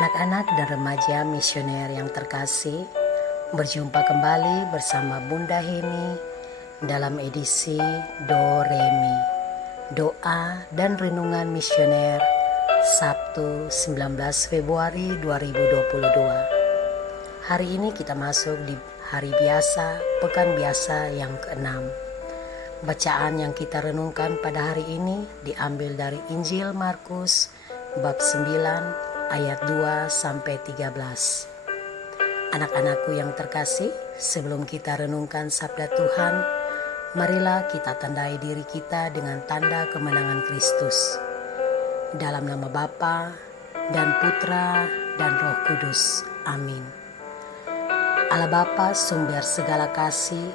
Anak-anak dan remaja misioner yang terkasih, berjumpa kembali bersama Bunda Heni dalam edisi Do Re Mi, Doa dan Renungan Misioner, Sabtu 19 Februari 2022. Hari ini kita masuk di hari biasa, pekan biasa yang ke-6. Bacaan yang kita renungkan pada hari ini diambil dari Injil Markus bab 9 ayat 2 sampai 13. Anak-anakku yang terkasih, sebelum kita renungkan sabda Tuhan, marilah kita tandai diri kita dengan tanda kemenangan Kristus. Dalam nama Bapa dan Putra dan Roh Kudus. Amin. Allah Bapa, sumber segala kasih,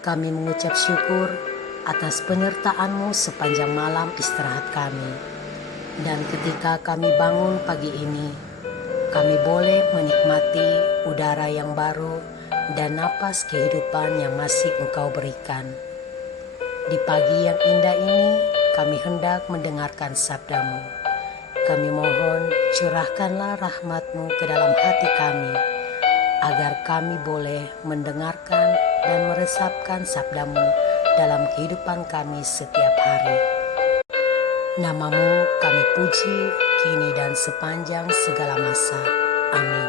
kami mengucap syukur atas penyertaan-Mu sepanjang malam istirahat kami. Dan ketika kami bangun pagi ini, kami boleh menikmati udara yang baru dan napas kehidupan yang masih Engkau berikan. Di pagi yang indah ini, kami hendak mendengarkan sabda-Mu. Kami mohon curahkanlah rahmat-Mu ke dalam hati kami, agar kami boleh mendengarkan dan meresapkan sabda-Mu dalam kehidupan kami setiap hari. Nama-Mu kami puji kini dan sepanjang segala masa. Amin.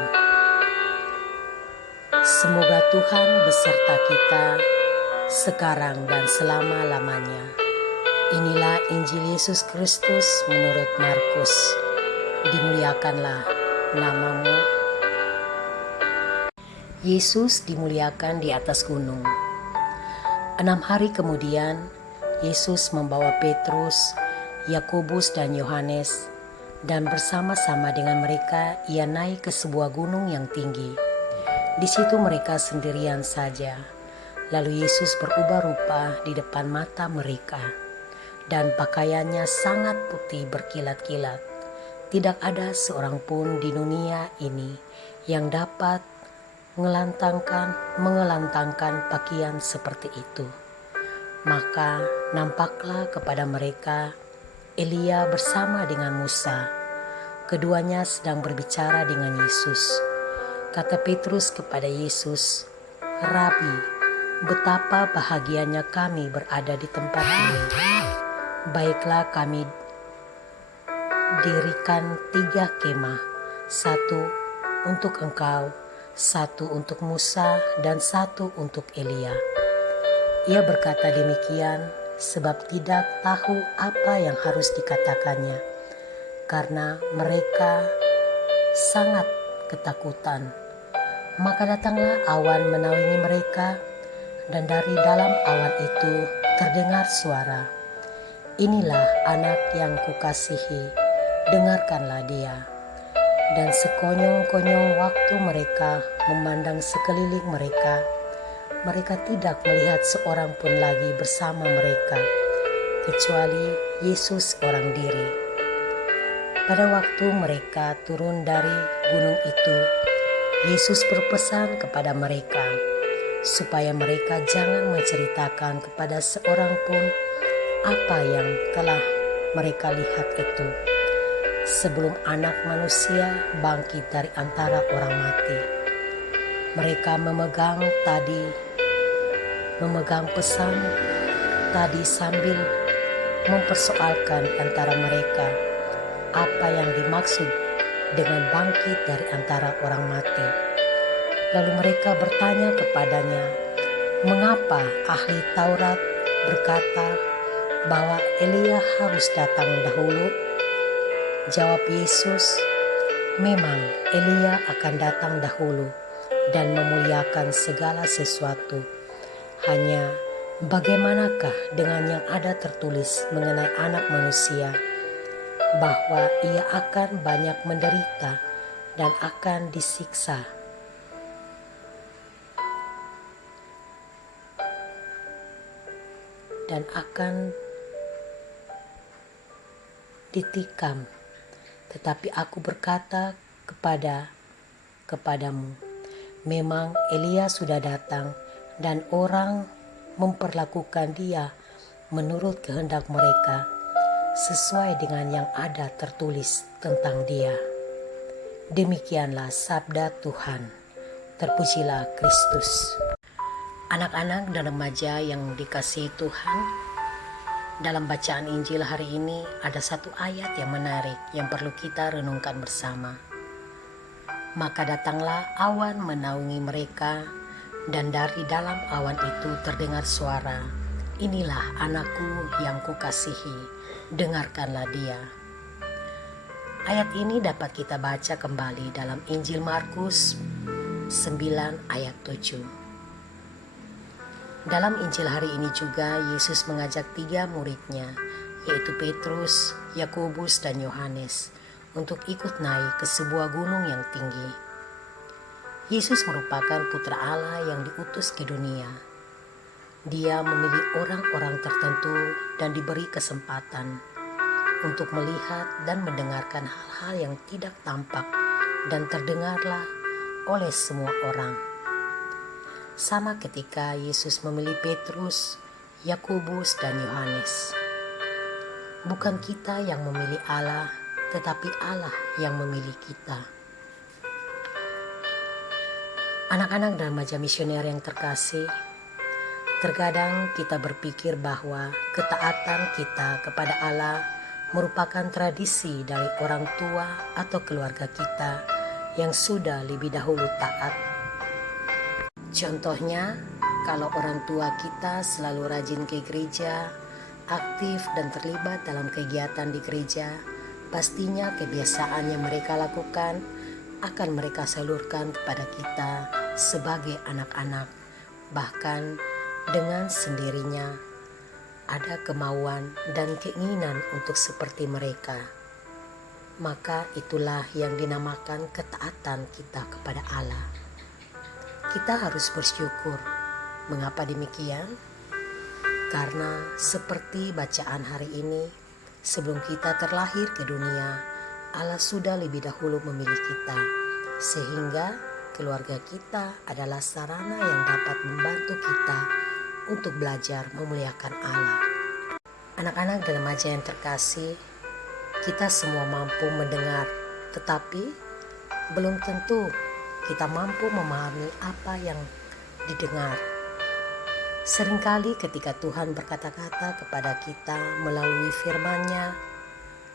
Semoga Tuhan beserta kita sekarang dan selama-lamanya. Inilah Injil Yesus Kristus menurut Markus. Dimuliakanlah nama-Mu. Yesus dimuliakan di atas gunung. 6 hari kemudian, Yesus membawa Petrus, Yakobus dan Yohanes, dan bersama-sama dengan mereka ia naik ke sebuah gunung yang tinggi. Di situ mereka sendirian saja. Lalu Yesus berubah rupa di depan mata mereka, dan pakaiannya sangat putih berkilat-kilat. Tidak ada seorang pun di dunia ini yang dapat mengelantangkan pakaian seperti itu. Maka nampaklah kepada mereka Elia bersama dengan Musa. Keduanya sedang berbicara dengan Yesus. Kata Petrus kepada Yesus, "Rabi, betapa bahagianya kami berada di tempat ini. Baiklah kami dirikan 3 kemah, 1 untuk Engkau, 1 untuk Musa, dan 1 untuk Elia." Ia berkata demikian sebab tidak tahu apa yang harus dikatakannya, karena mereka sangat ketakutan. Maka datanglah awan menaungi mereka, dan dari dalam awan itu terdengar suara, "Inilah anak yang kukasihi, dengarkanlah dia." Dan sekonyong-konyong waktu mereka memandang sekeliling mereka, mereka tidak melihat seorang pun lagi bersama mereka, kecuali Yesus orang diri. Pada waktu mereka turun dari gunung itu, Yesus berpesan kepada mereka, supaya mereka jangan menceritakan kepada seorang pun apa yang telah mereka lihat itu, sebelum Anak Manusia bangkit dari antara orang mati. Mereka memegang pesan tadi sambil mempersoalkan antara mereka apa yang dimaksud dengan bangkit dari antara orang mati. Lalu mereka bertanya kepadanya, "Mengapa ahli Taurat berkata bahwa Elia harus datang dahulu?" Jawab Yesus, "Memang Elia akan datang dahulu dan memuliakan segala sesuatu. Hanya bagaimanakah dengan yang ada tertulis mengenai Anak Manusia, bahwa ia akan banyak menderita dan akan disiksa, dan akan ditikam. Tetapi aku berkata kepadamu, memang Elia sudah datang, dan orang memperlakukan dia menurut kehendak mereka, sesuai dengan yang ada tertulis tentang dia." Demikianlah sabda Tuhan. Terpujilah Kristus. Anak-anak dan remaja yang dikasihi Tuhan, dalam bacaan Injil hari ini ada satu ayat yang menarik yang perlu kita renungkan bersama. Maka datanglah awan menaungi mereka, dan dari dalam awan itu terdengar suara, "Inilah anakku yang kukasihi, dengarkanlah dia." Ayat ini dapat kita baca kembali dalam Injil Markus 9 ayat 7. Dalam Injil hari ini juga Yesus mengajak 3 muridnya, yaitu Petrus, Yakobus, dan Yohanes, untuk ikut naik ke sebuah gunung yang tinggi. Yesus merupakan putra Allah yang diutus ke dunia. Dia memilih orang-orang tertentu dan diberi kesempatan untuk melihat dan mendengarkan hal-hal yang tidak tampak dan terdengarlah oleh semua orang. Sama ketika Yesus memilih Petrus, Yakobus, dan Yohanes. Bukan kita yang memilih Allah, tetapi Allah yang memilih kita. Anak-anak dan remaja misioner yang terkasih, terkadang kita berpikir bahwa ketaatan kita kepada Allah merupakan tradisi dari orang tua atau keluarga kita yang sudah lebih dahulu taat. Contohnya, kalau orang tua kita selalu rajin ke gereja, aktif dan terlibat dalam kegiatan di gereja, pastinya kebiasaan yang mereka lakukan akan mereka salurkan kepada kita sebagai anak-anak. Bahkan dengan sendirinya ada kemauan dan keinginan untuk seperti mereka. Maka itulah yang dinamakan ketaatan kita kepada Allah. Kita harus bersyukur. Mengapa demikian? Karena seperti bacaan hari ini, sebelum kita terlahir ke dunia, Allah sudah lebih dahulu memilih kita, sehingga keluarga kita adalah sarana yang dapat membantu kita untuk belajar memuliakan Allah. Anak-anak dan remaja yang terkasih, kita semua mampu mendengar, tetapi belum tentu kita mampu memahami apa yang didengar. Seringkali ketika Tuhan berkata-kata kepada kita melalui firman-Nya,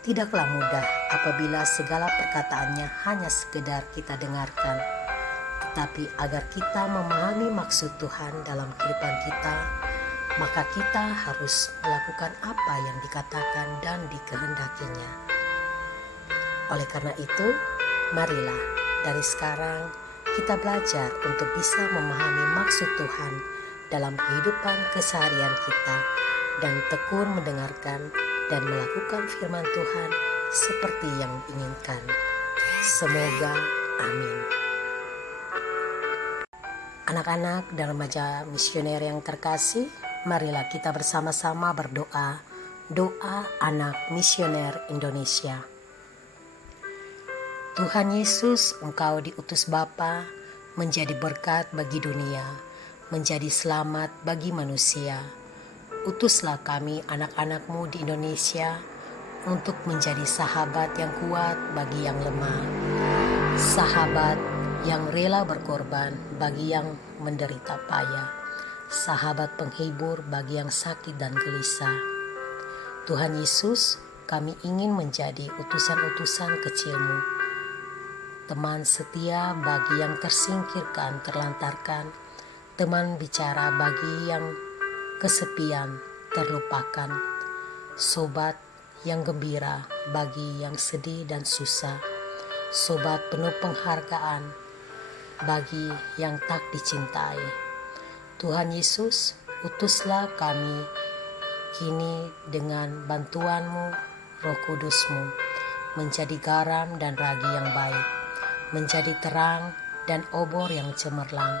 tidaklah mudah apabila segala perkataannya hanya sekedar kita dengarkan. Tetapi agar kita memahami maksud Tuhan dalam kehidupan kita, maka kita harus melakukan apa yang dikatakan dan dikehendakinya. Oleh karena itu, marilah dari sekarang kita belajar untuk bisa memahami maksud Tuhan dalam kehidupan keseharian kita dan tekun mendengarkan dan melakukan firman Tuhan seperti yang diinginkan. Semoga amin. Anak-anak dan remaja misioner yang terkasih, marilah kita bersama-sama berdoa, doa anak misioner Indonesia. Tuhan Yesus, Engkau diutus Bapa menjadi berkat bagi dunia, menjadi selamat bagi manusia. Utuslah kami anak-anak-Mu di Indonesia untuk menjadi sahabat yang kuat bagi yang lemah, sahabat yang rela berkorban bagi yang menderita payah, sahabat penghibur bagi yang sakit dan gelisah. Tuhan Yesus, kami ingin menjadi utusan-utusan kecil-Mu, teman setia bagi yang tersingkirkan, terlantarkan, teman bicara bagi yang kesepian, terlupakan, sobat yang gembira bagi yang sedih dan susah, sobat penuh penghargaan bagi yang tak dicintai. Tuhan Yesus, utuslah kami kini dengan bantuan-Mu, Roh Kudus-Mu, menjadi garam dan ragi yang baik, menjadi terang dan obor yang cemerlang,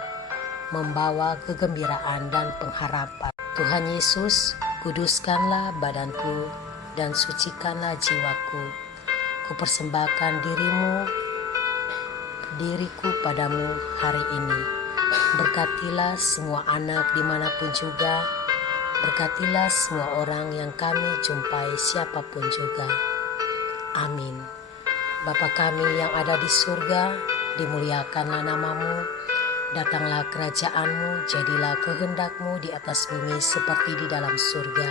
membawa kegembiraan dan pengharapan. Tuhan Yesus, kuduskanlah badanku dan sucikanlah jiwaku. Kupersembahkan diriku padamu hari ini. Berkatilah semua anak dimanapun juga. Berkatilah semua orang yang kami jumpai siapapun juga. Amin. Bapa kami yang ada di surga, dimuliakanlah namamu, datanglah kerajaanmu, jadilah kehendakmu di atas bumi seperti di dalam surga.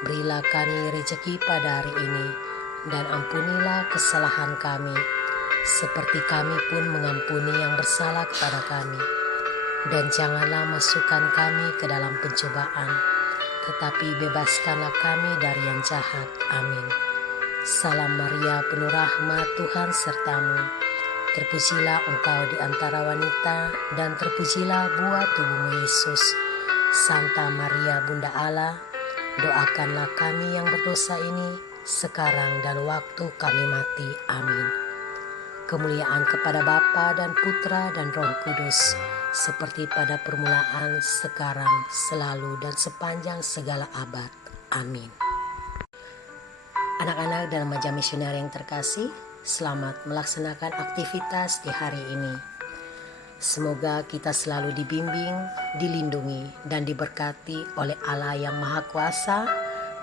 Berilah kami rezeki pada hari ini, dan ampunilah kesalahan kami, seperti kami pun mengampuni yang bersalah kepada kami. Dan janganlah masukkan kami ke dalam pencobaan, tetapi bebaskanlah kami dari yang jahat. Amin. Salam Maria, penuh rahmat, Tuhan sertamu. Terpujilah engkau di antara wanita, dan terpujilah buah tubuhmu Yesus. Santa Maria, Bunda Allah, doakanlah kami yang berdosa ini, sekarang dan waktu kami mati. Amin. Kemuliaan kepada Bapa dan Putra dan Roh Kudus, seperti pada permulaan, sekarang, selalu, dan sepanjang segala abad. Amin. Anak-anak dan remaja misioner yang terkasih, selamat melaksanakan aktivitas di hari ini. Semoga kita selalu dibimbing, dilindungi, dan diberkati oleh Allah yang Maha Kuasa,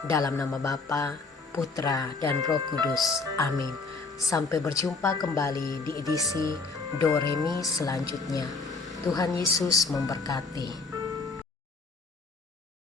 dalam nama Bapa, Putra, dan Roh Kudus. Amin. Sampai berjumpa kembali di edisi Do Re Mi selanjutnya. Tuhan Yesus memberkati.